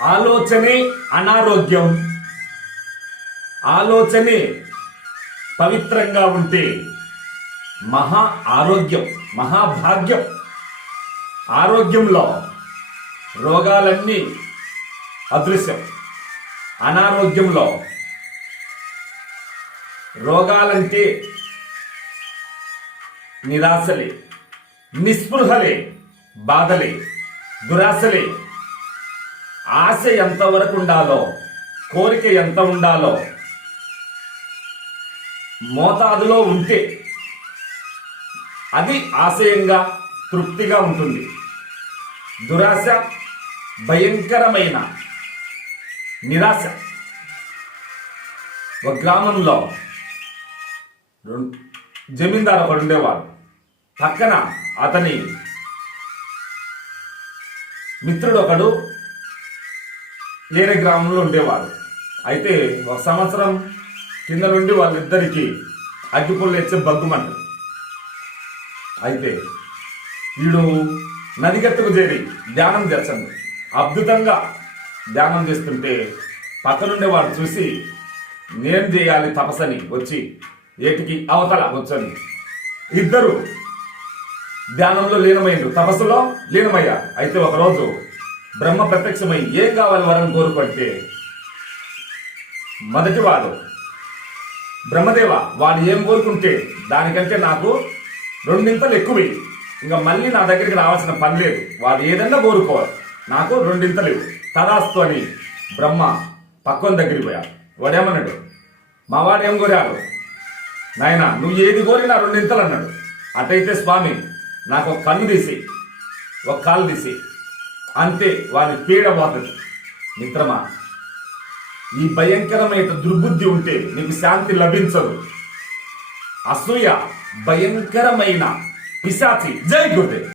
ఆలోచనే అనారోగ్యం. ఆలోచనే పవిత్రంగా ఉంటే మహా ఆరోగ్యం, మహాభాగ్యం. ఆరోగ్యంలో రోగాలన్నీ అదృశ్యం. అనారోగ్యంలో రోగాలంటే నిరాశలే, నిస్పృహలే, బాధలే, దురాశలే. ఆశ ఎంతవరకు ఉండాలో, కోరిక ఎంత ఉండాలో మోతాదులో ఉంటే అది ఆశయంగా, తృప్తిగా ఉంటుంది. దురాశ భయంకరమైన నిరాశ. ఒక గ్రామంలో జమీందారు ఒకడు ఉండేవాడు. పక్కన అతని మిత్రుడు ఒకడు వేరే గ్రామంలో ఉండేవాడు. అయితే ఒక సంవత్సరం కింద నుండి వాళ్ళిద్దరికి అగ్గిపుల్ల ఎచ్చే బగ్గుమంట. అయితే వీడు నదిగట్టుకు చేరి ధ్యానం చేస్తాడు. అద్భుతంగా ధ్యానం చేస్తుంటే పక్కనుండే వాడు చూసి నేను చేయాలి తపస్సని వచ్చి ఏటికి అవతల వచ్చని ఇద్దరు ధ్యానంలో లీనమైండు, తపస్సులో లీనమయ్యా. అయితే ఒకరోజు బ్రహ్మ ప్రత్యక్షమై ఏం కావాలి వరం కోరుకుంటే మొదటి వాడు బ్రహ్మదేవ, వాడు ఏం కోరుకుంటే దానికంటే నాకు రెండింతలు ఎక్కువ, ఇంకా మళ్ళీ నా దగ్గరికి రావాల్సిన పని లేదు. వాడు ఏదన్నా కోరుకోవాలి, నాకు రెండింతలు తదాస్తు అని బ్రహ్మ పక్కన దగ్గరికి పోయాడు. వాడేమన్నాడు, మా వాడు ఏం కోరాడు, నాయన నువ్వు ఏది కోరినా రెండింతలు అన్నాడు. అటైతే స్వామి నాకు ఒక కన్ను తీసి, ఒక కాలు తీసి, అంతే వాని పీడ పోతుంది. మిత్రమా, ఈ భయంకరమైన దుర్బుద్ధి ఉంటే నీకు శాంతి లభించదు. అసూయ భయంకరమైన పిశాచి. జై గురుదేవ్.